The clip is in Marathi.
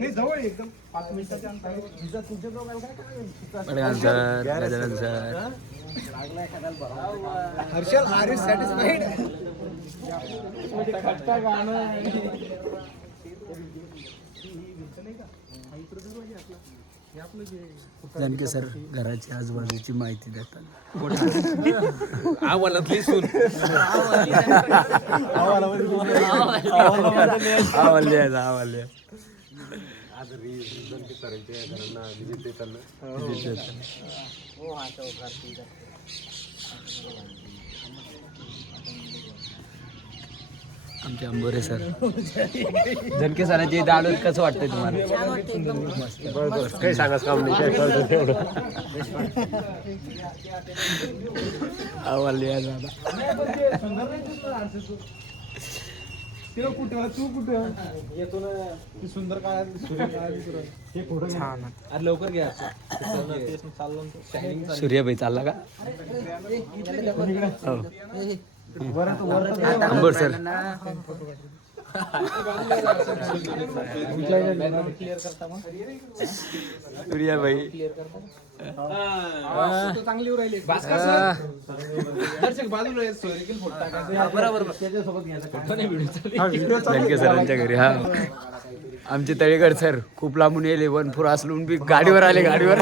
हे जवळ आहे एकदम 5 मिनिटाच्या अंतरावर. Gajanan sir Harshal are you satisfied? जानके सर घराची आजूबाजूची माहिती देतात. आव्हानातली सून आमचे अंबोरे सर जनके सरांची इथं आलो कसं वाटतंय तुम्हाला? काही सांगाच काम नाही, काय कळतं तेवढं. आवडली आहे दादा. कुठं तू कुठं येतो ना? ती सुंदर काय सूर्य काय हे फोटो छान. अरे लवकर घ्या. सूर्याबाई चालला का? अंबोर सर सूर्याबाई चांगली राहिली. जानके सरांच्या घरी. हा आमचे तळेकर सर खूप लांबून येले 1 4 असलून बी गाडीवर आले गाडीवर.